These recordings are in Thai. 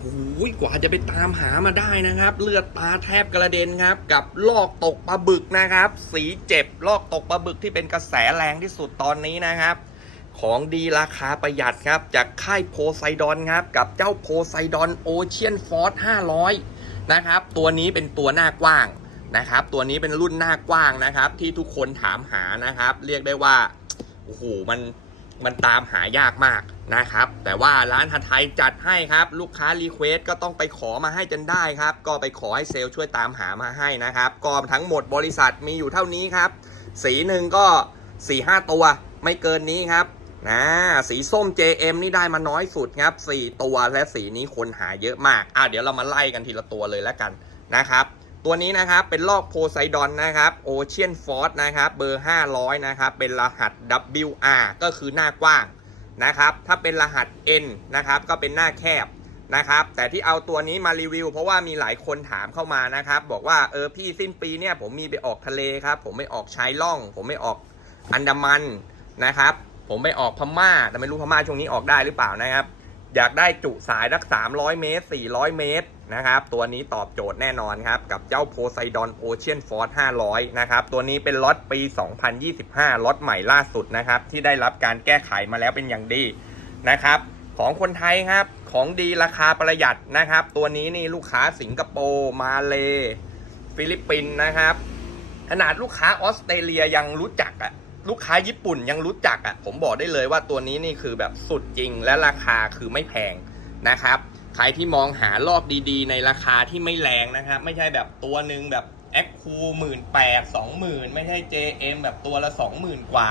โอ้ยกว่าจะไปตามหามาได้นะครับ เลือดตาแทบกระเด็นครับ กับลอกตกปลาบึกนะครับ สีเจ็บลอกตกปลาบึกที่เป็นกระแสแรงที่สุดตอนนี้นะครับ ของดีราคาประหยัดครับ จากค่ายโพไซดอนครับ กับเจ้าโพไซดอนโอเชียนฟอร์ส500 นะครับ ตัวนี้เป็นตัวหน้ากว้างนะครับ ตัวนี้เป็นรุ่นหน้ากว้างนะครับ ที่ทุกคนถามหานะครับ เรียกได้ว่าโอ้โหมัน มันตามหายากมากนะครับ แต่ว่าร้านฮัทไทยจัดให้ครับ ลูกค้ารีเควสก็ต้องไปขอมาให้จนได้ครับ ก็ไปขอให้เซลล์ช่วยตามหามาให้นะครับก็ทั้งหมดบริษัทมีอยู่เท่านี้ครับ สีหนึ่งก็4ี่ห้าตัว ไม่เกินนี้ครับนะสีส้ม JM นี่ได้มาน้อยสุดครับ 4 ตัวและสีนี้คนหาเยอะมากอะเดี๋ยวเรามาไล่กันทีละตัวเลยแล้วกันนะครับ ตัวนี้นะครับเป็นลอกโพไซดอนนะครับโอเชียนฟอร์สนะครับเบอร์ 500 นะครับ เป็นรหัส WR ก็คือหน้ากว้างนะครับ ถ้าเป็นรหัส N นะครับก็เป็นหน้าแคบนะครับ แต่ที่เอาตัวนี้มารีวิว เพราะว่ามีหลายคนถามเข้ามานะครับ บอกว่าเออพี่สิ้นปีเนี่ยผมมีไปออกทะเลครับ ผมไม่ออกชายล่อง ผมไม่ออกอันดามันนะครับ ผมไปออกพม่าแต่ไม่รู้พม่าช่วงนี้ออกได้หรือเปล่านะครับ อยากได้จุสายรัก 300 เมตร 400 เมตรนะครับ ตัวนี้ตอบโจทย์แน่นอนครับ กับเจ้าโพไซดอนโอเชียนฟอร์500 นะครับ ตัวนี้เป็นล็อตปี 2025 ล็อตใหม่ล่าสุดนะครับ ที่ได้รับการแก้ไขมาแล้วเป็นอย่างดีนะครับ ของคนไทยครับ ของดีราคาประหยัดนะครับ ตัวนี้นี่ลูกค้าสิงคโปร์ มาเล ฟิลิปปินส์นะครับ ขนาดลูกค้าออสเตรเลียยังรู้จักอะ ลูกค้าญี่ปุ่นยังรู้จักอะผมบอกได้เลยว่าตัวนี้นี่คือแบบสุดจริงและราคาคือไม่แพงนะครับใครที่มองหาลอกดีๆ ในราคาที่ไม่แรงนะครับไม่ใช่แบบตัวหนึ่งแบบแอคคูหมื่นแปดสองหมื่นไม่ใช่ JM แบบตัวละสองหมื่นกว่า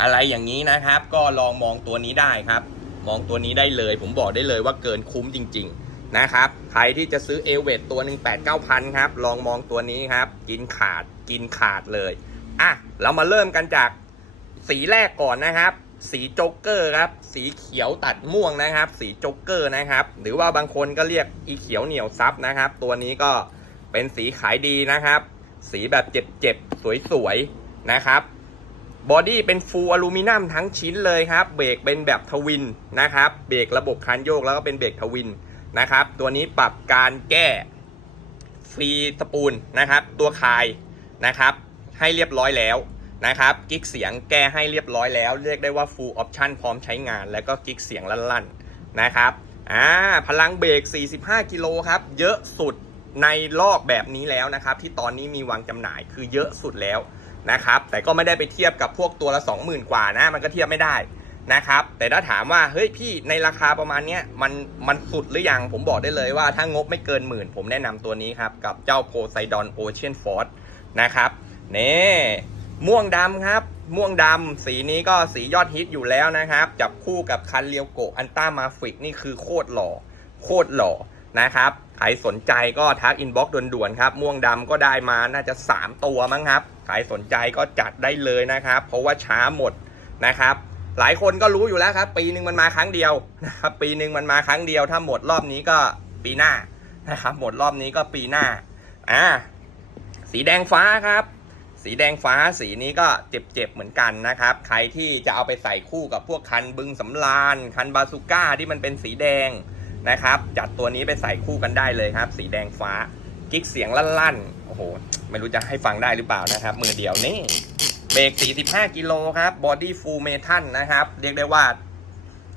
อะไรอย่างนี้นะครับ ก็ลองมองตัวนี้ได้ครับ มองตัวนี้ได้เลย ผมบอกได้เลยว่าเกินคุ้มจริง ๆนะครับ ใครที่จะซื้อเอเวตตัวหนึ่งแปดเก้าพันครับ ลองมองตัวนี้ครับ กินขาดกินขาดเลย อะ เรามาเริ่มกันจาก สีแรกก่อนนะครับ สีโจ๊กเกอร์ครับ สีเขียวตัดม่วงนะครับ สีโจ๊กเกอร์นะครับ หรือว่าบางคนก็เรียกอีเขียวเหนียวซับนะครับ ตัวนี้ก็เป็นสีขายดีนะครับ สีแบบเจ็บๆ สวยๆ นะครับ บอดี้เป็นฟูลอลูมิเนียมทั้งชิ้นเลยครับ เบรกเป็นแบบทวินนะครับ เบรกระบบคันโยกแล้วก็เป็นเบรกทวินนะครับ ตัวนี้ปรับการแก้ฟรีสปูลนะครับ ตัวคายนะครับ ให้เรียบร้อยแล้ว นะครับกิ๊กเสียงแก้ให้เรียบร้อยแล้ว เรียกได้ว่า full option พร้อมใช้งาน แล้วก็กิ๊กเสียงลั่นๆนะครับอ่าพลังเบรก 45 กิโลครับ เยอะสุดในลอกแบบนี้แล้วนะครับ ที่ตอนนี้มีวางจำหน่ายคือเยอะสุดแล้วนะครับ แต่ก็ไม่ได้ไปเทียบกับพวกตัวละ 20,000 กว่านะ มันก็เทียบไม่ได้นะครับ แต่ถ้าถามว่า เฮ้ยพี่ในราคาประมาณเนี้ยมันมันสุดหรือยัง ผมบอกได้เลยว่าถ้างบไม่เกินหมื่น ผมแนะนำตัวนี้ครับ กับเจ้าโพไซดอนโอเชียนฟอร์นะครับเน่ ม่วงดำครับ ม่วงดำสีนี้ก็สียอดฮิตอยู่แล้วนะครับ จับคู่กับคันเรียวโกอันต้ามาฟิกนี่คือโคตรหล่อ โคตรหล่อนะครับ ใครสนใจก็ทักอินบ็อกซ์ด่วนๆครับ ม่วงดำก็ได้มาน่าจะ 3 ตัวมั้งครับ ใครสนใจก็จัดได้เลยนะครับ เพราะว่าช้าหมดนะครับ หลายคนก็รู้อยู่แล้วครับ ปีหนึ่งมันมาครั้งเดียวนะครับปีหนึ่งมันมาครั้งเดียวถ้าหมดรอบนี้ก็ปีหน้านะครับ หมดรอบนี้ก็ปีหน้าอ่าสีแดงฟ้าครับ สีแดงฟ้าสีนี้ก็เจ็บๆเหมือนกันนะครับ ใครที่จะเอาไปใส่คู่กับพวกคันบึงสำราญคันบาซูก้าที่มันเป็นสีแดงนะครับ จัดตัวนี้ไปใส่คู่กันได้เลยครับ สีแดงฟ้ากิ๊กเสียงลั่นๆโอ้โห ไม่รู้จะให้ฟังได้หรือเปล่านะครับ มือเดียวนี่เบรก 45 กิโลครับบอดี้ฟูลเมทัลนะครับ เรียกได้ว่า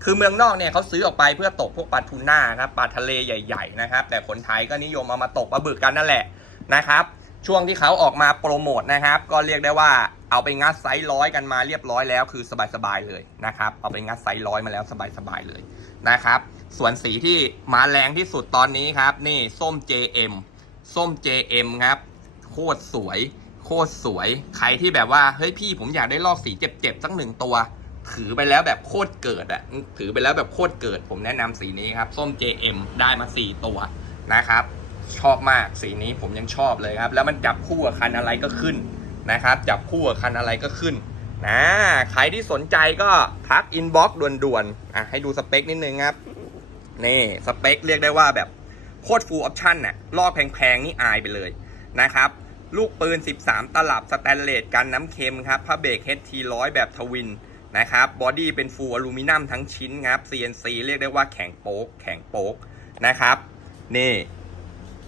คือเมืองนอกเนี่ยเขาซื้อออกไปเพื่อตกพวกปลาทูน่าครับปลาทะเลใหญ่ ๆ นะครับ แต่คนไทยก็นิยมเอามาตกปลาบึกกันนั่นแหละนะครับ ช่วงที่เขาออกมาโปรโมทนะครับ ก็เรียกได้ว่าเอาไปงัดไซส์ร้อยกันมาเรียบร้อยแล้วคือสบายๆเลยนะครับ เอาไปงัดไซส์ร้อยมาแล้วสบายๆเลยนะครับ ส่วนสีที่มาแรงที่สุดตอนนี้ครับ นี่ส้ม JM ส้ม JM ครับ โคตรสวย โคตรสวย ใครที่แบบว่า เฮ้ยพี่ผมอยากได้ลอกสีเจ็บๆสักหนึ่งตัว ถือไปแล้วแบบโคตรเกิดอะถือไปแล้วแบบโคตรเกิด ผมแนะนำสีนี้ครับ ส้ม JM ได้มา 4 ตัวนะครับ ชอบมากสีนี้ผมยังชอบเลยครับ แล้วมันจับคู่กับคันอะไรก็ขึ้นนะครับ จับคู่กับคันอะไรก็ขึ้นนะใครที่สนใจก็ทักอินบ็อกซ์ด่วนๆอะให้ดูสเปคนิดนึงครับ นี่สเปคเรียกได้ว่าแบบโคตรฟูลออปชั่นน่ะลอกแพงๆ นี่อายไปเลยนะครับ ลูกปืน 13 ตลับสแตนเลสกันน้ำเค็มครับผ้าเบรก HT100 แบบทวินนะครับบอดี้เป็นฟูลอลูมิเนียมทั้งชิ้นครับ CNC เรียกได้ว่าแข็งโป๊กแข็งโป๊กนะครับ นี่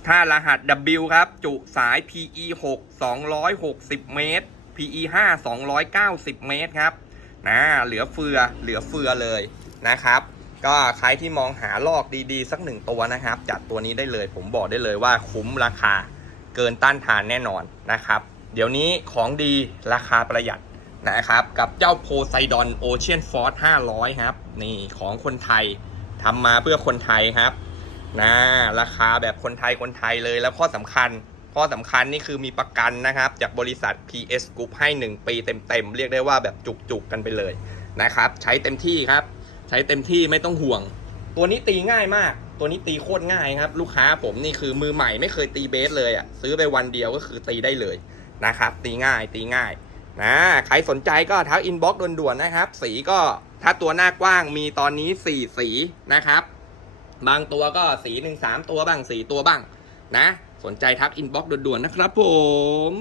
ถ้ารหัส W ครับ จุสาย PE 6 260 เมตร PE 5 290 เมตรครับนะเหลือเฟือเหลือเฟือเลยนะครับ ก็ใครที่มองหาลอกดีๆ สักหนึ่งตัวนะครับ จัดตัวนี้ได้เลย ผมบอกได้เลยว่าคุ้มราคาเกินต้านทานแน่นอนนะครับ เดี๋ยวนี้ของดีราคาประหยัดนะครับ กับเจ้าโพไซดอนโอเชียนฟอร์500 ครับ นี่ของคนไทยทำมาเพื่อคนไทยครับ นะราคาแบบคนไทยคนไทยเลยแล้วข้อสำคัญ ข้อสำคัญนี่คือมีประกันนะครับ จากบริษัท PS Group ให้ 1 ปีเต็มๆ เรียกได้ว่าแบบจุกๆกันไปเลยนะครับ ใช้เต็มที่ครับ ใช้เต็มที่ไม่ต้องห่วง ตัวนี้ตีง่ายมาก ตัวนี้ตีโคตรง่ายครับ ลูกค้าผมนี่คือมือใหม่ไม่เคยตีเบสเลยอะ่ะซื้อไปวันเดียวก็คือตีได้เลยนะครับ ตีง่ายตีง่ายนะใครสนใจก็ทักอินบ็อกซ์ด่วนๆนะครับ สีก็ถ้าตัวหน้ากว้างมีตอนนี้ 4 สีนะครับ บางตัวก็สีหนึ่งสามตัวบ้างสี่ตัวบ้าง นะ สนใจทักอินบ็อกซ์ด่วนๆนะครับผม